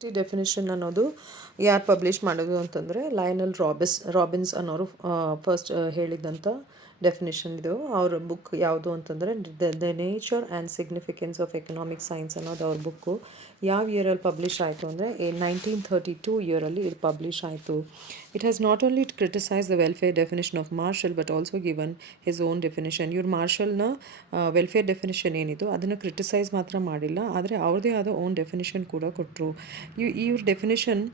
Definition ಅನ್ನೋದು ಯಾರು publish ಮಾಡೋದು ಅಂತಂದರೆ ಲಯನಲ್ ರಾಬಿನ್ಸ್ ಅನ್ನೋರು ಫಸ್ಟ್ ಹೇಳಿದಂಥ ಡೆಫಿನಿಷನ್ ಇದು. ಅವ್ರ ಬುಕ್ ಯಾವುದು ಅಂತಂದರೆ the nature and significance of economic science ಅನ್ನೋದು ಅವ್ರ ಬುಕ್ಕು. ಯಾವ ಇಯರಲ್ಲಿ ಪಬ್ಲಿಷ್ ಆಯಿತು ಅಂದರೆ 1932 ಇಯರಲ್ಲಿ ಇದು ಪಬ್ಲಿಷ್ ಆಯಿತು. It has not only criticise the welfare definition of marshal but also given his own definition. ಇವ್ರು ಮಾರ್ಷಲ್ನ ವೆಲ್ಫೇರ್ ಡೆಫಿನಿಷನ್ ಏನಿತ್ತು ಅದನ್ನು ಕ್ರಿಟಿಸೈಸ್ ಮಾತ್ರ ಮಾಡಿಲ್ಲ, ಆದರೆ ಅವ್ರದ್ದೇ ಆದ ಓನ್ ಡೆಫಿನಿಷನ್ ಕೂಡ ಕೊಟ್ಟರು. ಇವ್ರ definition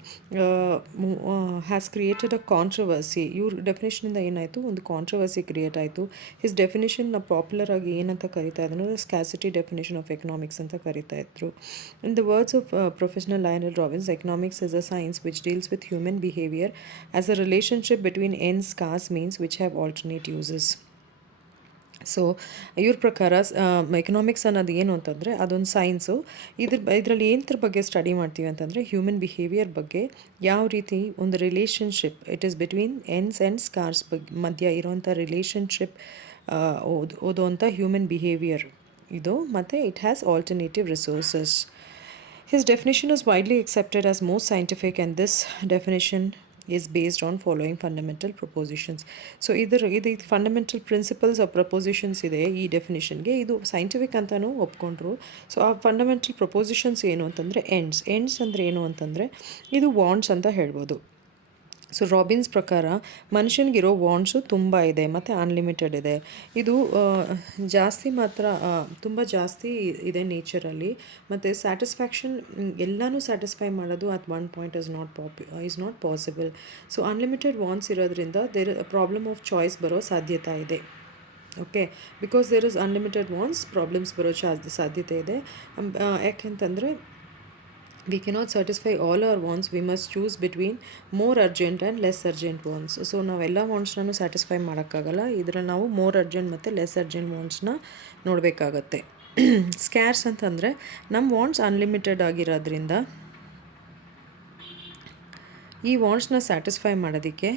has created a controversy. ಇವ್ರ ಡೆಫಿನೇಷನಿಂದ ಏನಾಯಿತು, ಒಂದು ಕಾಂಟ್ರವರ್ಸಿ ಕ್ರಿಯೇಟ್ ಆಯಿತು. ಹಿಸ್ ಡೆಫಿನೇಷನ್ನ ಪಾಪ್ಯುಲರ್ ಆಗಿ ಏನಂತ ಕರಿತಾ ಇದ್ರು, ಸ್ಕ್ಯಾಸಿಟಿ ಡೆಫಿನೇಷನ್ ಆಫ್ ಎಕನಾಮಿಕ್ಸ್ ಅಂತ ಕರಿತಾ ಇದ್ರು. In the words of professional Lionel Robbins, economics is a science which deals with human behaviour as a relationship between ಎನ್ scarce means which have alternate uses. So ಇವ್ರ ಪ್ರಕಾರ ಎಕನಾಮಿಕ್ಸ್ ಅನ್ನೋದು ಏನು ಅಂತಂದರೆ ಅದೊಂದು ಸೈನ್ಸು. ಇದರಲ್ಲಿ ಏನರ ಬಗ್ಗೆ ಸ್ಟಡಿ ಮಾಡ್ತೀವಿ ಅಂತಂದರೆ ಹ್ಯೂಮನ್ ಬಿಹೇವಿಯರ್ ಬಗ್ಗೆ, ಯಾವ ರೀತಿ ಒಂದು relationship it is between ಎನ್ಸ್ and scars ಮಧ್ಯ ಇರೋವಂಥ ರಿಲೇಷನ್ಶಿಪ್ ಓದೋವಂಥ ಹ್ಯೂಮನ್ ಬಿಹೇವಿಯರ್ ಇದು. ಮತ್ತು it has alternative resources. His definition is widely accepted as most scientific, and this definition is based on following fundamental propositions. So ಇದು fundamental principles of prepositions ಇದೆ ಈ ಡೆಫಿನೇಷನ್ಗೆ. ಇದು scientific ಅಂತಲೂ ಒಪ್ಕೊಂಡ್ರು. So ಆ fundamental prepositions ಏನು ಅಂತಂದರೆ ಎಂಡ್ಸ್ ಅಂದರೆ ಏನು ಅಂತಂದರೆ ಇದು ವಾಂಟ್ಸ್ ಅಂತ ಹೇಳ್ಬೋದು. ಸೊ ರಾಬಿನ್ಸ್ ಪ್ರಕಾರ ಮನುಷ್ಯನಿಗಿರೋ ವಾಂಟ್ಸು ತುಂಬ ಇದೆ ಮತ್ತು ಅನ್ಲಿಮಿಟೆಡ್ ಇದೆ. ಇದು ಜಾಸ್ತಿ ಮಾತ್ರ ತುಂಬ ಜಾಸ್ತಿ ಇದೆ ನೇಚರಲ್ಲಿ. ಮತ್ತು ಸ್ಯಾಟಿಸ್ಫ್ಯಾಕ್ಷನ್ ಎಲ್ಲನೂ ಸ್ಯಾಟಿಸ್ಫೈ ಮಾಡೋದು at one point is not possible. So unlimited wants ಇರೋದ್ರಿಂದ ದೇರ್ ಪ್ರಾಬ್ಲಮ್ ಆಫ್ ಚಾಯ್ಸ್ ಬರೋ ಸಾಧ್ಯತೆ ಇದೆ. Okay, because there is unlimited wants problems ಬರೋ ಸಾಧ್ಯತೆ ಇದೆ. ಯಾಕೆಂತಂದರೆ we cannot satisfy all our wants. We must choose between more urgent and less urgent wants. So ನಾವೆಲ್ಲ ವಾಂಟ್ಸ್ನೂ satisfy ಮಾಡೋಕ್ಕಾಗಲ್ಲ. ಇದರಲ್ಲಿ ನಾವು ಮೋರ್ ಅರ್ಜೆಂಟ್ ಮತ್ತು ಲೆಸ್ ಅರ್ಜೆಂಟ್ ವಾಂಟ್ಸ್ನ ನೋಡಬೇಕಾಗತ್ತೆ. ಸ್ಕ್ಯಾರ್ಸ್ ಅಂತಂದರೆ ನಮ್ಮ ವಾಂಟ್ಸ್ ಅನ್ಲಿಮಿಟೆಡ್ ಆಗಿರೋದ್ರಿಂದ ಈ ವಾಂಟ್ಸ್ನ ಸ್ಯಾಟಿಸ್ಫೈ ಮಾಡೋದಕ್ಕೆ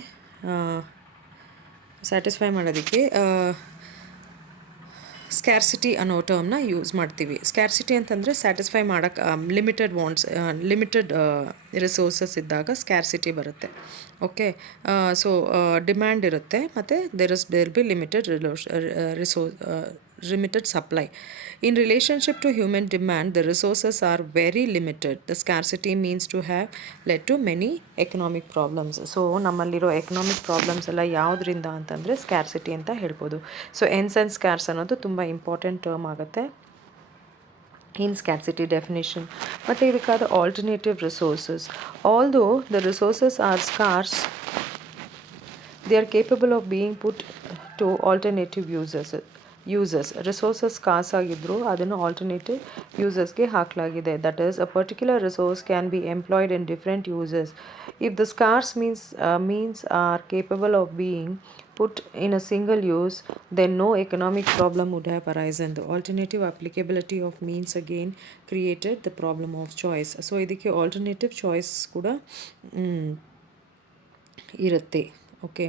ಸ್ಕ್ಯಾರ್ಸಿಟಿ ಅನ್ನೋ ಟರ್ಮ್ನ ಯೂಸ್ ಮಾಡ್ತೀವಿ. ಸ್ಕ್ಯಾರ್ಸಿಟಿ ಅಂತಂದರೆ ಸ್ಯಾಟಿಸ್ಫೈ ಮಾಡೋಕ್ಕೆ ಲಿಮಿಟೆಡ್ ವಾಂಟ್ಸ್, ಲಿಮಿಟೆಡ್ ರಿಸೋರ್ಸಸ್ ಇದ್ದಾಗ ಸ್ಕ್ಯಾರ್ಸಿಟಿ ಬರುತ್ತೆ. ಓಕೆ, ಸೊ ಡಿಮ್ಯಾಂಡ್ ಇರುತ್ತೆ ಮತ್ತು there be limited supply. In relationship to human demand, the resources are very limited. The scarcity means to have led to many economic problems. So ನಮ್ಮಲ್ಲಿರೋ economic problems ಎಲ್ಲ ಯಾವುದರಿಂದ ಅಂತಂದರೆ scarcity ಅಂತ ಹೇಳ್ಬೋದು. So ಎನ್ಸ್ and ಸ್ಕ್ಯಾರ್ಸ್ ಅನ್ನೋದು ತುಂಬ ಇಂಪಾರ್ಟೆಂಟ್ ಟರ್ಮ್ ಆಗುತ್ತೆ ಇನ್ scarcity definition. ಮತ್ತು ಇದಕ್ಕಾದ alternative resources. Although the resources are scarce, they are capable of being put to alternative uses. Resources scarce ಆಗಿದ್ದರೂ ಅದನ್ನು ಆಲ್ಟರ್ನೇಟಿವ್ ಯೂಸಸ್ಗೆ ಹಾಕಲಾಗಿದೆ. That is a particular resource can be employed in different uses. If the scarce means are capable of being put in a single use, then no economic problem would have arisen. The alternative applicability of means again created the problem of choice. So ಇದಕ್ಕೆ alternative choice ಕೂಡ ಇರುತ್ತೆ. Okay,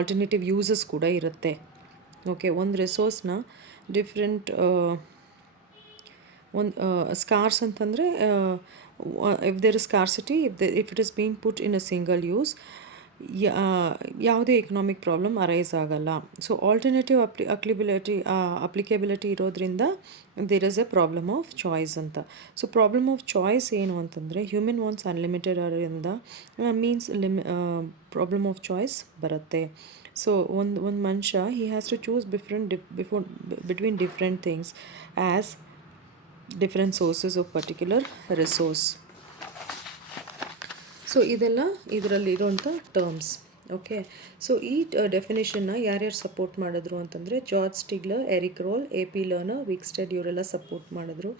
alternative uses ಕೂಡ ಇರುತ್ತೆ. Okay, ಒಂದು ರಿಸೋರ್ಸ್ನ different ಒಂದು scarce ಅಂತಂದರೆ if there is scarcity, if it is being put in a single use, ಯಾವುದೇ ಎಕನಾಮಿಕ್ ಪ್ರಾಬ್ಲಮ್ ಅರೈಸ್ ಆಗಲ್ಲ. ಸೊ ಆಲ್ಟರ್ನೇಟಿವ್ ಅಪ್ಲಿಕೇಬಿಲಿಟಿ ಇರೋದ್ರಿಂದ there is a problem of choice ಅಂತ. ಸೊ ಪ್ರಾಬ್ಲಮ್ ಆಫ್ ಚಾಯ್ಸ್ ಏನು ಅಂತಂದರೆ human wants unlimited ಅದರಿಂದ means problem of choice ಬರುತ್ತೆ. So ಒಂದು ಮನುಷ್ಯ he has to choose between different things as different sources of particular resource. So ಇದೆಲ್ಲ ಇದರಲ್ಲಿರೋಂಥ terms. Okay, so ಈ ಡೆಫಿನೇಷನ್ನ ಯಾರ್ಯಾರು ಸಪೋರ್ಟ್ ಮಾಡಿದ್ರು ಅಂತಂದರೆ George Stigler, Eric Roll, A.P. Lerner, Wicksteed ಇವರೆಲ್ಲ ಸಪೋರ್ಟ್ ಮಾಡಿದ್ರು.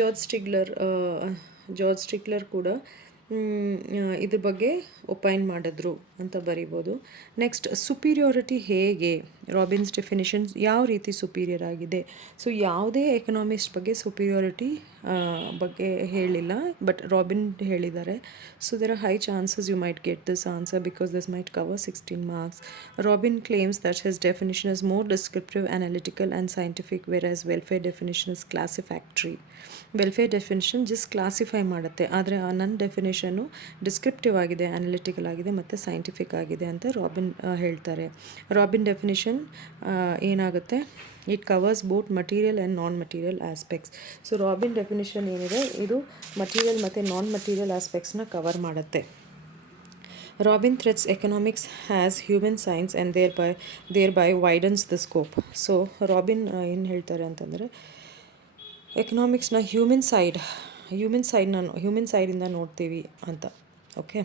ಜಾರ್ಜ್ ಸ್ಟಿಗ್ಲರ್ ಕೂಡ ಇದ್ರ ಬಗ್ಗೆ ಒಪೈನ್ ಮಾಡಿದ್ರು ಅಂತ ಬರಿಬೋದು. ನೆಕ್ಸ್ಟ್, ಸುಪೀರಿಯಾರಿಟಿ ಹೇಗೆ, ರಾಬಿನ್ಸ್ ಡೆಫಿನೇಷನ್ಸ್ ಯಾವ ರೀತಿ ಸುಪೀರಿಯರ್ ಆಗಿದೆ. ಸೊ ಯಾವುದೇ ಎಕನಾಮಿಸ್ಟ್ ಬಗ್ಗೆ ಸುಪೀರಿಯಾರಿಟಿ ಬಗ್ಗೆ ಹೇಳಿಲ್ಲ, ಬಟ್ ರಾಬಿನ್ ಹೇಳಿದ್ದಾರೆ. So there are high chances you might get this answer because this might cover 16 marks. Robin claims that his definition is more descriptive, analytical and scientific, whereas welfare definition is classificatory. Welfare definition just classify ಮಾಡುತ್ತೆ, ಆದರೆ ನನ್ನ definition descriptive ಆಗಿದೆ, analytical ಆಗಿದೆ ಮತ್ತು scientific ಆಗಿದೆ ಅಂತ robin ಹೇಳ್ತಾರೆ. Robin definition ಏನಾಗುತ್ತೆ, it covers both material and non material aspects. So robin definition ಏನಿದೆ ಇದು ಮಟೀರಿಯಲ್ ಮತ್ತು ನಾನ್ ಮಟೀರಿಯಲ್ ಆಸ್ಪೆಕ್ಟ್ಸ್ನ ಕವರ್ ಮಾಡುತ್ತೆ. Robin threats economics as human science and thereby widens the scope. So robin ಏನು ಹೇಳ್ತಾರೆ ಅಂತಂದರೆ ಎಕನಾಮಿಕ್ಸ್ನ ಹ್ಯೂಮನ್ ಸೈಡಿಂದ ನೋಡ್ತೀವಿ ಅಂತ. Okay,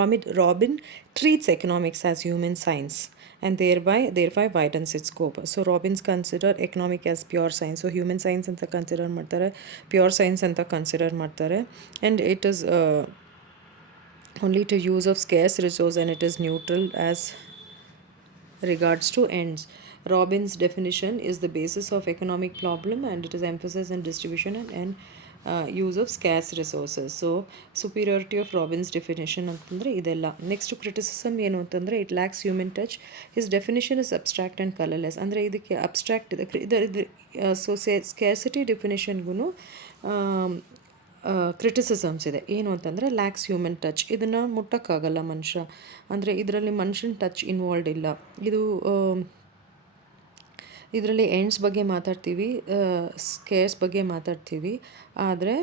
robin treats economics as human science and thereby widens its scope. So Robbins consider economic as pure science. So human science ಅಂತ consider ಮಾಡ್ತಾರೆ, pure science ಅಂತ consider ಮಾಡ್ತಾರೆ. And it is only to use of scarce resource and it is neutral as regards to ends. Robbins' definition is the basis of economic problem and it is emphasis in distribution and use of scarce resources. So superiority of Robbins' definition ಅಂತಂದರೆ ಇದೆಲ್ಲ. Next criticism ಏನು ಅಂತಂದರೆ it lakhs human touch. His definition is abstract and colourless. ಅಂದರೆ ಇದಕ್ಕೆ abstract ಇದೆ. So scarcity ಡೆಫಿನಿಷನ್ಗೂ criticisms ಇದೆ. ಏನು ಅಂತಂದರೆ ಲ್ಯಾಕ್ಸ್ ಹ್ಯೂಮನ್ ಟಚ್, ಇದನ್ನು ಮುಟ್ಟೋಕ್ಕಾಗಲ್ಲ ಮನುಷ್ಯ, ಅಂದರೆ ಇದರಲ್ಲಿ ಮನುಷ್ಯನ ಟಚ್ ಇನ್ವಾಲ್ವ್ಡ್ ಇಲ್ಲ. ಇದರಲ್ಲಿ ಎಂಡ್ಸ್ ಬಗ್ಗೆ ಮಾತಾಡ್ತೀವಿ, ಸ್ಕೇರ್ಸ್ ಬಗ್ಗೆ ಮಾತಾಡ್ತೀವಿ, ಆದರೆ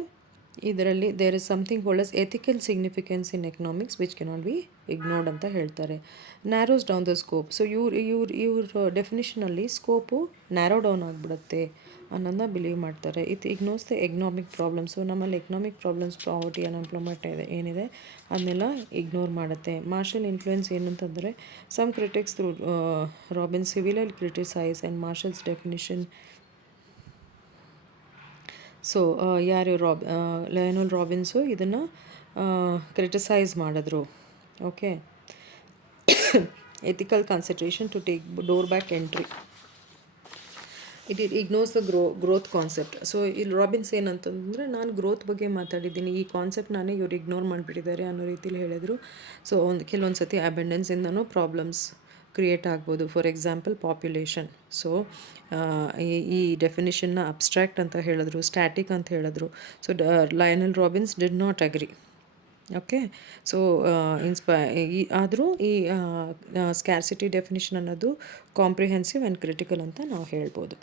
ಇದರಲ್ಲಿ there is something called as ethical significance in economics which cannot be ignored ಅಂತ ಹೇಳ್ತಾರೆ. Narrows down the scope. So ಇವ್ರ ಡೆಫಿನಿಷನಲ್ಲಿ ಸ್ಕೋಪು ನ್ಯಾರೋ ಡೌನ್ ಆಗಿಬಿಡುತ್ತೆ ಅನ್ನೋದನ್ನ ಬಿಲೀವ್ ಮಾಡ್ತಾರೆ. Ignores the economic problems. So ನಮ್ಮಲ್ಲಿ ಎಕನಾಮಿಕ್ ಪ್ರಾಬ್ಲಮ್ಸ್, ಪಾವರ್ಟಿ, ಅನ್ಎಂಪ್ಲಾಯ್ಮೆಂಟ್ ಏನಿದೆ ಅದನ್ನೆಲ್ಲ ಇಗ್ನೋರ್ ಮಾಡುತ್ತೆ. ಮಾರ್ಷಲ್ ಇನ್ಫ್ಲೂಯೆನ್ಸ್ ಏನಂತಂದರೆ ಸಮ್ ಕ್ರಿಟಿಕ್ಸ್ ಥ್ರೂ ರಾಬಿನ್ ಸಿವಿಲಲ್ಲಿ criticise and Marshall's definition. So ಯಾರು ಲಯನಲ್ ರಾಬಿನ್ಸು ಇದನ್ನು ಕ್ರಿಟಿಸೈಸ್ ಮಾಡಿದ್ರು. Okay, ethical consideration to take door back entry. It ignores the growth concept. So ಇಲ್ಲಿ Robbins ಏನಂತಂದರೆ ನಾನು ಗ್ರೋತ್ ಬಗ್ಗೆ ಮಾತಾಡಿದ್ದೀನಿ, ಈ ಕಾನ್ಸೆಪ್ಟ್ ನಾನೇ ಇವ್ರು ಇಗ್ನೋರ್ ಮಾಡಿಬಿಟ್ಟಿದ್ದಾರೆ ಅನ್ನೋ ರೀತಿಲಿ ಹೇಳಿದರು. ಸೊ ಕೆಲವೊಂದು ಸತಿ ಅಬೆಂಡೆನ್ಸಿಂದನೂ ಪ್ರಾಬ್ಲಮ್ಸ್ ಕ್ರಿಯೇಟ್ ಆಗ್ಬೋದು. For example population. ಸೊ ಈ ಡೆಫಿನಿಷನ್ನ ಅಬ್ಸ್ಟ್ರಾಕ್ಟ್ ಅಂತ ಹೇಳಿದ್ರು, ಸ್ಟ್ಯಾಟಿಕ್ ಅಂತ ಹೇಳಿದ್ರು. So Lionel Robbins did not agree. Okay, so ಆದರೂ ಈ ಸ್ಕ್ಯಾರ್ಸಿಟಿ ಡೆಫಿನಿಷನ್ ಅನ್ನೋದು ಕಾಂಪ್ರಿಹೆನ್ಸಿವ್ ಆ್ಯಂಡ್ ಕ್ರಿಟಿಕಲ್ ಅಂತ ನಾವು ಹೇಳ್ಬೋದು.